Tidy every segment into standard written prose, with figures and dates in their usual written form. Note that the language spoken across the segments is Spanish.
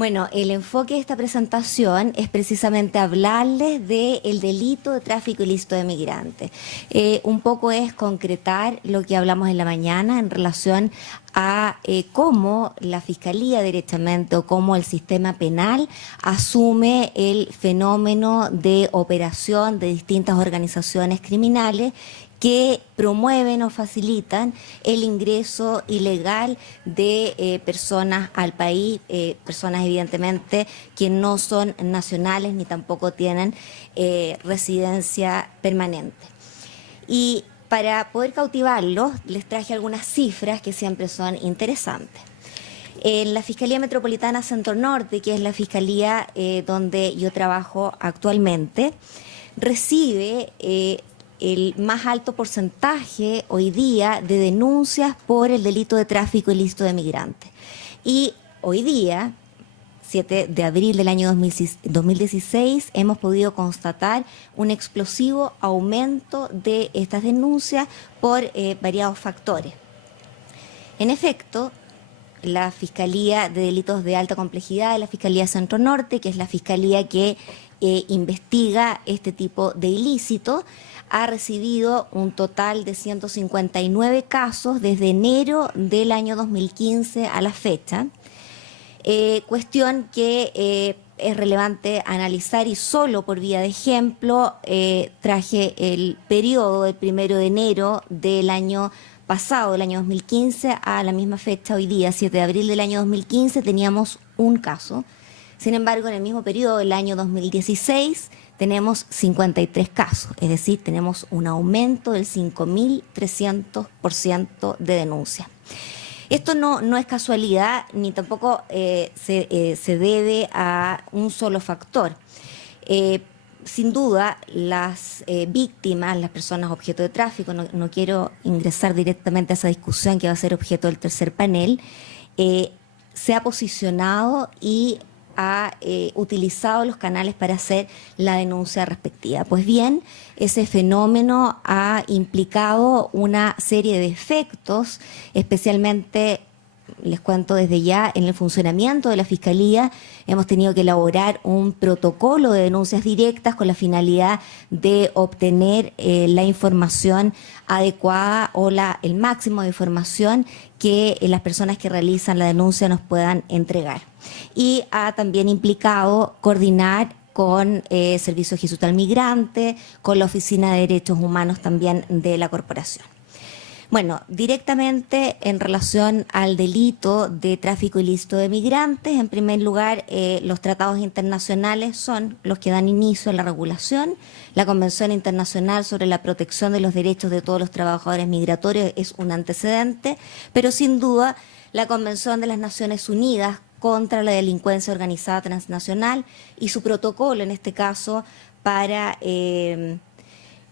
Bueno, el enfoque de esta presentación es precisamente hablarles del delito de tráfico ilícito de migrantes. Un poco es concretar lo que hablamos en la mañana en relación a cómo la Fiscalía directamente o cómo el sistema penal asume el fenómeno de operación de distintas organizaciones criminales que promueven o facilitan el ingreso ilegal de personas al país, personas evidentemente que no son nacionales ni tampoco tienen residencia permanente. Y para poder cautivarlos les traje algunas cifras que siempre son interesantes. En la Fiscalía Metropolitana Centro Norte, que es la fiscalía donde yo trabajo actualmente, recibe el más alto porcentaje hoy día de denuncias por el delito de tráfico ilícito de migrantes. Y hoy día, 7 de abril del año 2016, hemos podido constatar un explosivo aumento de estas denuncias por variados factores. En efecto, la Fiscalía de Delitos de Alta Complejidad, la Fiscalía Centro Norte, que es la fiscalía que investiga este tipo de ilícitos, ha recibido un total de 159 casos desde enero del año 2015 a la fecha. Cuestión que es relevante analizar y solo por vía de ejemplo traje el periodo del 1 de enero del año pasado, del año 2015, a la misma fecha hoy día, 7 de abril del año 2015, teníamos un caso. Sin embargo, en el mismo periodo del año 2016 tenemos 53 casos, es decir, tenemos un aumento del 5.300% de denuncias. Esto no es casualidad ni tampoco se debe a un solo factor. Sin duda, las víctimas, las personas objeto de tráfico, no quiero ingresar directamente a esa discusión que va a ser objeto del tercer panel, se ha posicionado y ha utilizado los canales para hacer la denuncia respectiva. Pues bien, ese fenómeno ha implicado una serie de efectos, especialmente, les cuento desde ya, en el funcionamiento de la Fiscalía. Hemos tenido que elaborar un protocolo de denuncias directas con la finalidad de obtener la información adecuada o el máximo de información que las personas que realizan la denuncia nos puedan entregar. Y ha también implicado coordinar con Servicio Ejército al Migrante, con la Oficina de Derechos Humanos también de la corporación. Bueno, directamente en relación al delito de tráfico ilícito de migrantes, en primer lugar, los tratados internacionales son los que dan inicio a la regulación. La Convención Internacional sobre la Protección de los Derechos de todos los Trabajadores Migratorios es un antecedente, pero sin duda la Convención de las Naciones Unidas contra la delincuencia organizada transnacional y su protocolo, en este caso, para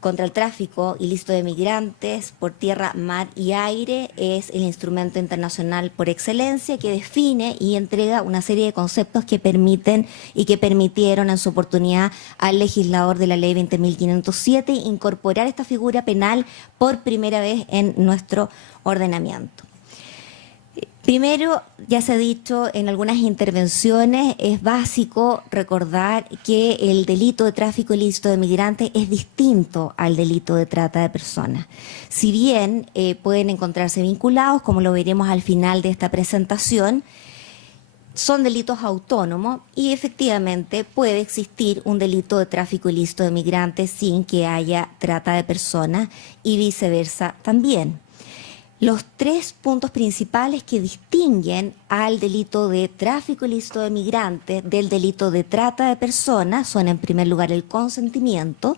contra el tráfico ilícito de migrantes por tierra, mar y aire, es el instrumento internacional por excelencia que define y entrega una serie de conceptos que permiten y que permitieron en su oportunidad al legislador de la ley 20.507 incorporar esta figura penal por primera vez en nuestro ordenamiento. Primero, ya se ha dicho en algunas intervenciones, es básico recordar que el delito de tráfico ilícito de migrantes es distinto al delito de trata de personas. Si bien pueden encontrarse vinculados, como lo veremos al final de esta presentación, son delitos autónomos y efectivamente puede existir un delito de tráfico ilícito de migrantes sin que haya trata de personas y viceversa también. Los tres puntos principales que distinguen al delito de tráfico ilícito de migrantes del delito de trata de personas son, en primer lugar, el consentimiento.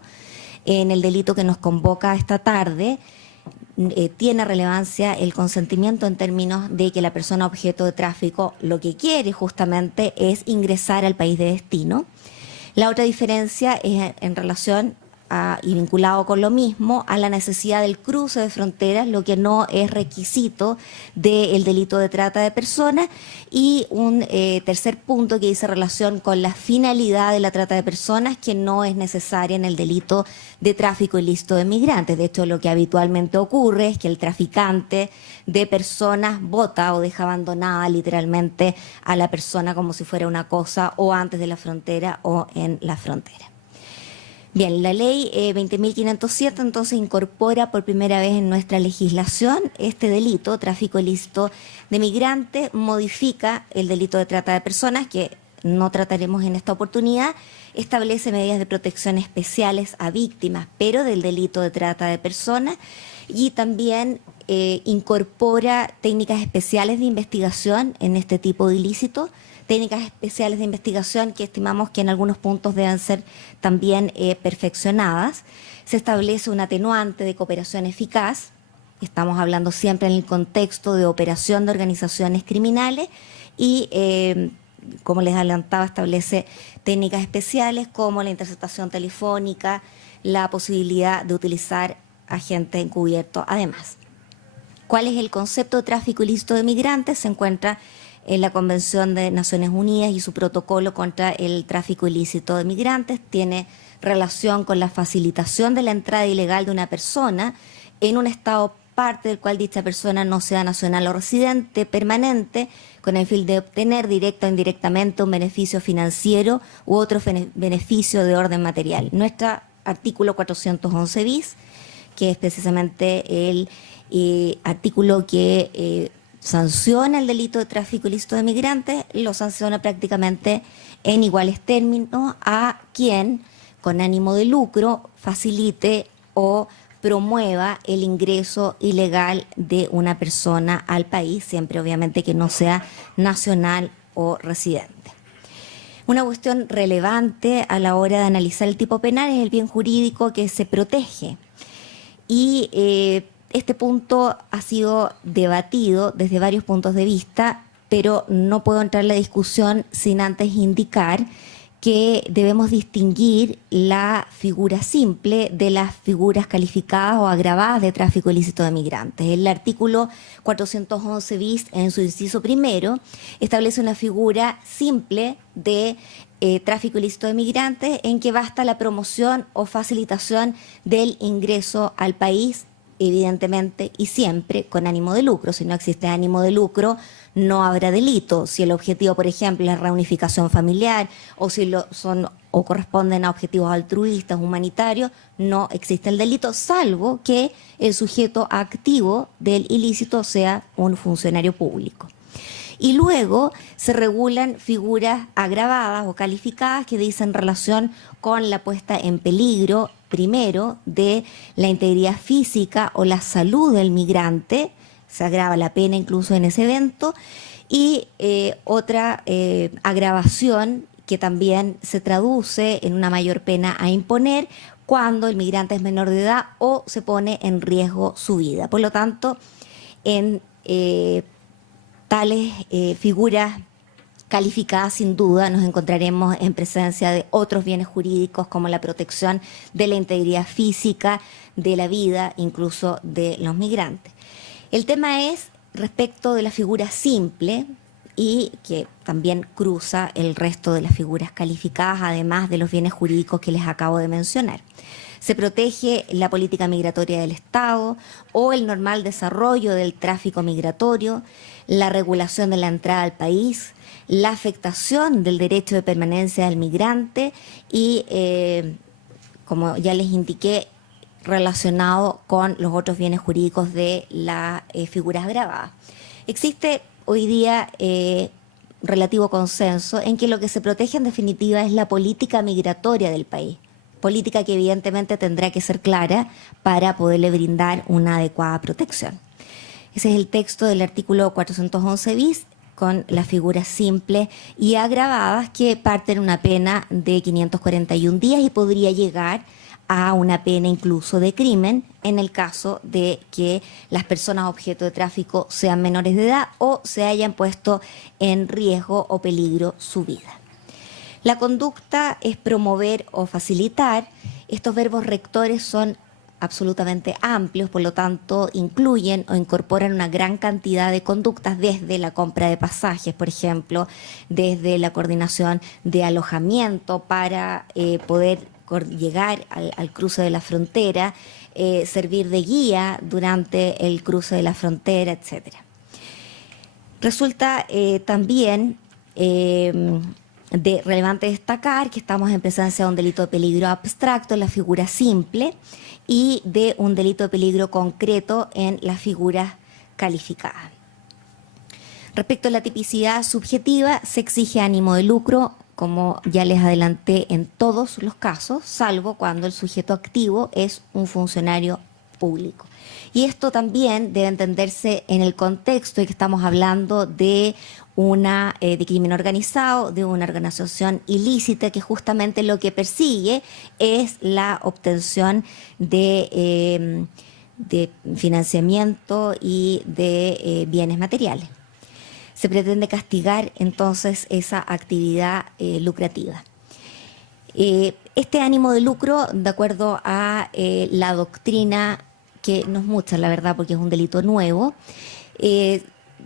En el delito que nos convoca esta tarde, tiene relevancia el consentimiento en términos de que la persona objeto de tráfico lo que quiere justamente es ingresar al país de destino. La otra diferencia es en relación y vinculado con lo mismo, a la necesidad del cruce de fronteras, lo que no es requisito del delito de trata de personas, y un tercer punto que dice relación con la finalidad de la trata de personas, que no es necesaria en el delito de tráfico ilícito de migrantes. De hecho, lo que habitualmente ocurre es que el traficante de personas bota o deja abandonada literalmente a la persona como si fuera una cosa, o antes de la frontera o en la frontera. Bien, la ley 20.507 entonces incorpora por primera vez en nuestra legislación este delito, tráfico ilícito de migrantes, modifica el delito de trata de personas, que no trataremos en esta oportunidad, establece medidas de protección especiales a víctimas, pero del delito de trata de personas, y también incorpora técnicas especiales de investigación en este tipo de ilícitos, técnicas especiales de investigación que estimamos que en algunos puntos deben ser también perfeccionadas. Se establece un atenuante de cooperación eficaz. Estamos hablando siempre en el contexto de operación de organizaciones criminales y, como les adelantaba, establece técnicas especiales como la interceptación telefónica, la posibilidad de utilizar agentes encubiertos. Además, ¿cuál es el concepto de tráfico ilícito de migrantes? Se encuentra en la Convención de Naciones Unidas y su protocolo contra el tráfico ilícito de migrantes. Tiene relación con la facilitación de la entrada ilegal de una persona en un estado parte del cual dicha persona no sea nacional o residente permanente, con el fin de obtener directa o indirectamente un beneficio financiero u otro beneficio de orden material. Nuestro artículo 411 bis, que es precisamente el artículo que sanciona el delito de tráfico ilícito de migrantes, lo sanciona prácticamente en iguales términos a quien, con ánimo de lucro, facilite o promueva el ingreso ilegal de una persona al país, siempre obviamente que no sea nacional o residente. Una cuestión relevante a la hora de analizar el tipo penal es el bien jurídico que se protege. Y este punto ha sido debatido desde varios puntos de vista, pero no puedo entrar en la discusión sin antes indicar que debemos distinguir la figura simple de las figuras calificadas o agravadas de tráfico ilícito de migrantes. El artículo 411 bis, en su inciso primero, establece una figura simple de tráfico ilícito de migrantes en que basta la promoción o facilitación del ingreso al país, evidentemente y siempre con ánimo de lucro. Si no existe ánimo de lucro, no habrá delito. Si el objetivo, por ejemplo, es la reunificación familiar, o si o corresponden a objetivos altruistas, humanitarios, no existe el delito, salvo que el sujeto activo del ilícito sea un funcionario público. Y luego se regulan figuras agravadas o calificadas que dicen relación con la puesta en peligro, primero, de la integridad física o la salud del migrante, se agrava la pena incluso en ese evento, y otra agravación que también se traduce en una mayor pena a imponer cuando el migrante es menor de edad o se pone en riesgo su vida. Por lo tanto, en tales figuras calificadas, sin duda, nos encontraremos en presencia de otros bienes jurídicos como la protección de la integridad física, de la vida, incluso de los migrantes. El tema es respecto de la figura simple y que también cruza el resto de las figuras calificadas, además de los bienes jurídicos que les acabo de mencionar. Se protege la política migratoria del Estado o el normal desarrollo del tráfico migratorio, la regulación de la entrada al país, la afectación del derecho de permanencia del migrante y, como ya les indiqué, relacionado con los otros bienes jurídicos de las figuras gravadas. Existe hoy día relativo consenso en que lo que se protege en definitiva es la política migratoria del país, política que evidentemente tendrá que ser clara para poderle brindar una adecuada protección. Ese es el texto del artículo 411 bis, con las figuras simples y agravadas que parten una pena de 541 días y podría llegar a una pena incluso de crimen en el caso de que las personas objeto de tráfico sean menores de edad o se hayan puesto en riesgo o peligro su vida. La conducta es promover o facilitar Estos verbos rectores son absolutamente amplios, por lo tanto incluyen o incorporan una gran cantidad de conductas desde la compra de pasajes, por ejemplo, desde la coordinación de alojamiento para poder llegar al cruce de la frontera, servir de guía durante el cruce de la frontera, etcétera. Resulta también relevante destacar que estamos en presencia de un delito de peligro abstracto en la figura simple y de un delito de peligro concreto en las figuras calificadas. Respecto a la tipicidad subjetiva, se exige ánimo de lucro, como ya les adelanté, en todos los casos, salvo cuando el sujeto activo es un funcionario público. Y esto también debe entenderse en el contexto de que estamos hablando de de crimen organizado, de una organización ilícita que justamente lo que persigue es la obtención de financiamiento y de bienes materiales. Se pretende castigar entonces esa actividad lucrativa. Este ánimo de lucro, de acuerdo a la doctrina, que no es mucha, la verdad, porque es un delito nuevo,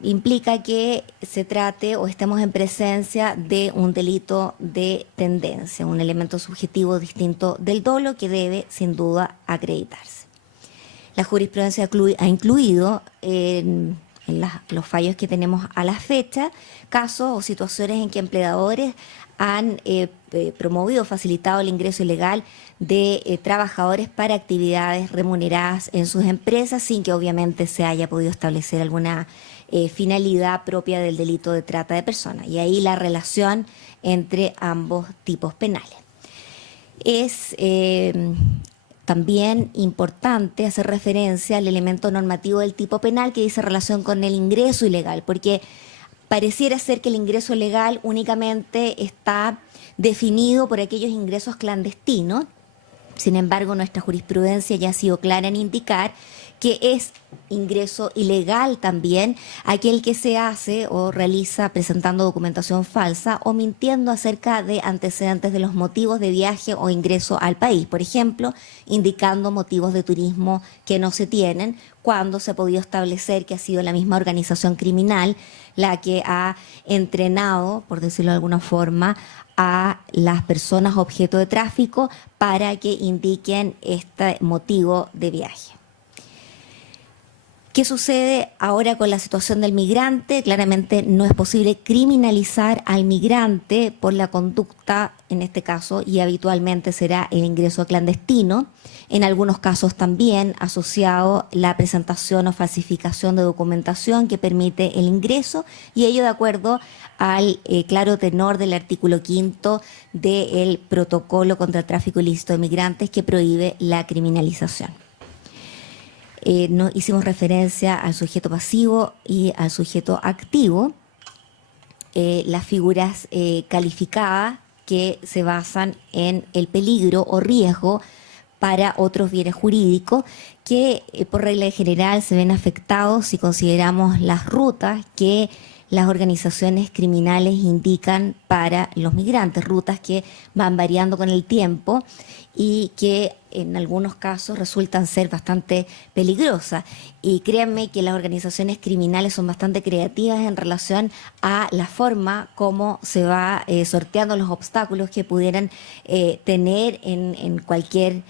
implica que se trate o estemos en presencia de un delito de tendencia, un elemento subjetivo distinto del dolo que debe, sin duda, acreditarse. La jurisprudencia ha incluido en los fallos que tenemos a la fecha casos o situaciones en que empleadores han promovido o facilitado el ingreso ilegal de trabajadores para actividades remuneradas en sus empresas sin que obviamente se haya podido establecer alguna finalidad propia del delito de trata de personas. Y ahí la relación entre ambos tipos penales. Es también importante hacer referencia al elemento normativo del tipo penal que dice relación con el ingreso ilegal, porque pareciera ser que el ingreso legal únicamente está definido por aquellos ingresos clandestinos. Sin embargo, nuestra jurisprudencia ya ha sido clara en indicar que es ingreso ilegal también aquel que se hace o realiza presentando documentación falsa o mintiendo acerca de antecedentes de los motivos de viaje o ingreso al país. Por ejemplo, indicando motivos de turismo que no se tienen cuando se ha podido establecer que ha sido la misma organización criminal la que ha entrenado, por decirlo de alguna forma, a las personas objeto de tráfico para que indiquen este motivo de viaje. ¿Qué sucede ahora con la situación del migrante? Claramente no es posible criminalizar al migrante por la conducta, en este caso, y habitualmente será el ingreso clandestino. En algunos casos también asociado la presentación o falsificación de documentación que permite el ingreso, y ello de acuerdo al claro tenor del artículo 5 del Protocolo contra el Tráfico Ilícito de Migrantes que prohíbe la criminalización. No hicimos referencia al sujeto pasivo y al sujeto activo, las figuras calificadas que se basan en el peligro o riesgo para otros bienes jurídicos que por regla general se ven afectados si consideramos las rutas que las organizaciones criminales indican para los migrantes, rutas que van variando con el tiempo y que en algunos casos resultan ser bastante peligrosas. Y créanme que las organizaciones criminales son bastante creativas en relación a la forma como se va sorteando los obstáculos que pudieran tener en cualquier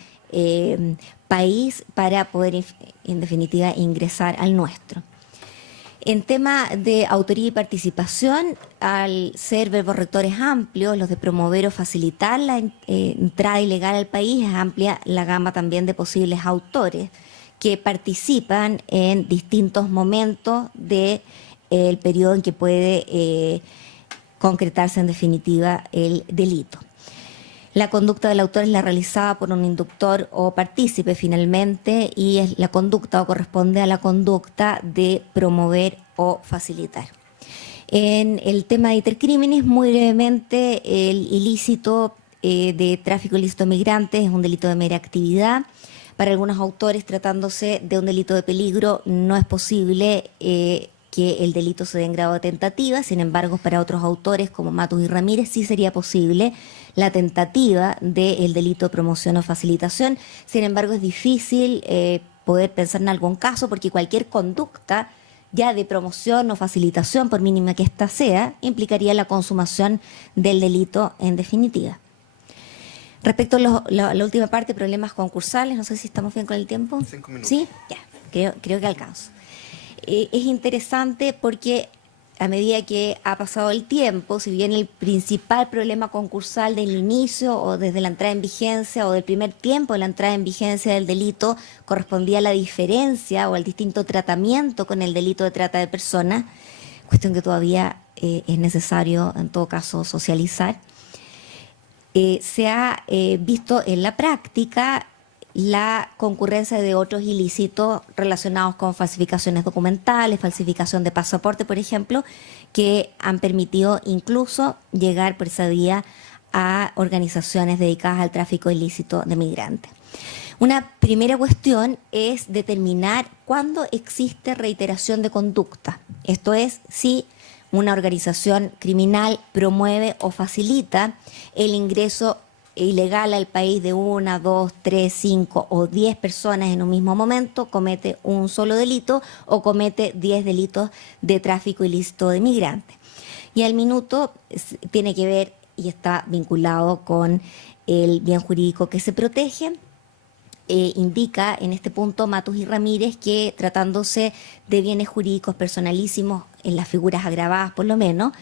país para poder, en definitiva, ingresar al nuestro. En tema de autoría y participación, al ser verbos rectores amplios, los de promover o facilitar la entrada ilegal al país, es amplia la gama también de posibles autores que participan en distintos momentos del periodo en que puede concretarse en definitiva el delito. La conducta del autor es la realizada por un inductor o partícipe finalmente y es la conducta o corresponde a la conducta de promover o facilitar. En el tema de intercrímenes, muy brevemente, el ilícito de tráfico ilícito de migrantes es un delito de mera actividad. Para algunos autores, tratándose de un delito de peligro, no es posible que el delito se dé en grado de tentativa. Sin embargo, para otros autores como Matus y Ramírez sí sería posible la tentativa del delito de promoción o facilitación. Sin embargo, es difícil poder pensar en algún caso porque cualquier conducta ya de promoción o facilitación, por mínima que ésta sea, implicaría la consumación del delito en definitiva. Respecto a la última parte, problemas concursales, no sé si estamos bien con el tiempo. 5 minutos. ¿Sí? Ya, creo que alcanzo. Es interesante porque a medida que ha pasado el tiempo, si bien el principal problema concursal del inicio o desde la entrada en vigencia o del primer tiempo de la entrada en vigencia del delito correspondía a la diferencia o al distinto tratamiento con el delito de trata de personas, cuestión que todavía es necesario en todo caso socializar, se ha visto en la práctica la concurrencia de otros ilícitos relacionados con falsificaciones documentales, falsificación de pasaporte, por ejemplo, que han permitido incluso llegar por esa vía a organizaciones dedicadas al tráfico ilícito de migrantes. Una primera cuestión es determinar cuándo existe reiteración de conducta. Esto es, si una organización criminal promueve o facilita el ingreso ilegal al país de 1, 2, 3, 5 o 10 personas en un mismo momento, comete un solo delito o comete 10 delitos de tráfico ilícito de migrantes. Y al minuto tiene que ver y está vinculado con el bien jurídico que se protege. Indica en este punto Matus y Ramírez que tratándose de bienes jurídicos personalísimos en las figuras agravadas por lo menos,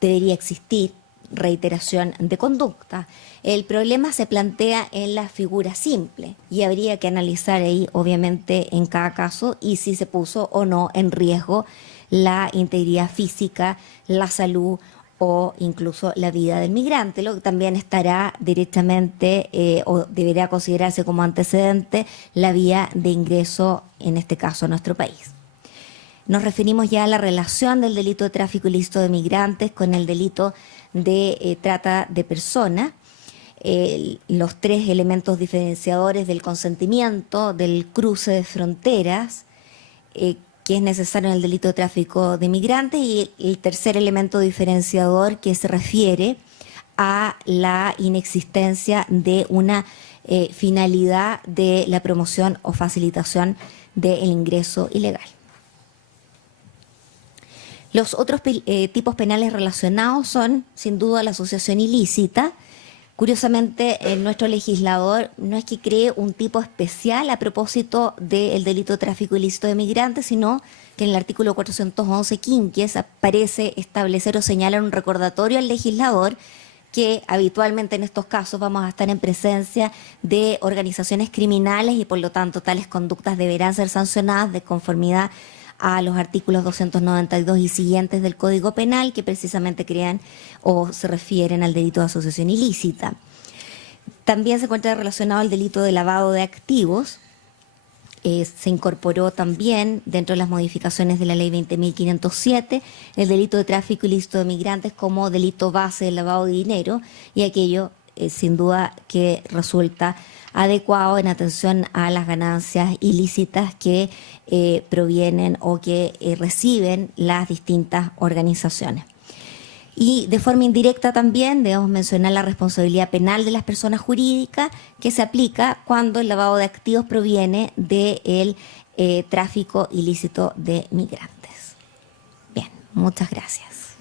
debería existir reiteración de conducta. El problema se plantea en la figura simple y habría que analizar ahí obviamente en cada caso y si se puso o no en riesgo la integridad física, la salud o incluso la vida del migrante, lo que también estará directamente o deberá considerarse como antecedente la vía de ingreso, en este caso a nuestro país. Nos referimos ya a la relación del delito de tráfico ilícito de migrantes con el delito de trata de personas. Los tres elementos diferenciadores del consentimiento, del cruce de fronteras, que es necesario en el delito de tráfico de migrantes, y el tercer elemento diferenciador que se refiere a la inexistencia de una finalidad de la promoción o facilitación del ingreso ilegal. Los otros tipos penales relacionados son, sin duda, la asociación ilícita. Curiosamente, nuestro legislador no es que cree un tipo especial a propósito del delito de tráfico ilícito de migrantes, sino que en el artículo 411 quinquies aparece establecer o señalar un recordatorio al legislador que habitualmente en estos casos vamos a estar en presencia de organizaciones criminales y por lo tanto tales conductas deberán ser sancionadas de conformidad a los artículos 292 y siguientes del Código Penal que precisamente crean o se refieren al delito de asociación ilícita. También se encuentra relacionado al delito de lavado de activos. Se incorporó también dentro de las modificaciones de la Ley 20.507 el delito de tráfico ilícito de migrantes como delito base del lavado de dinero y aquello sin duda que resulta adecuado en atención a las ganancias ilícitas que provienen o que reciben las distintas organizaciones. Y de forma indirecta también debemos mencionar la responsabilidad penal de las personas jurídicas que se aplica cuando el lavado de activos proviene del tráfico ilícito de migrantes. Bien, muchas gracias.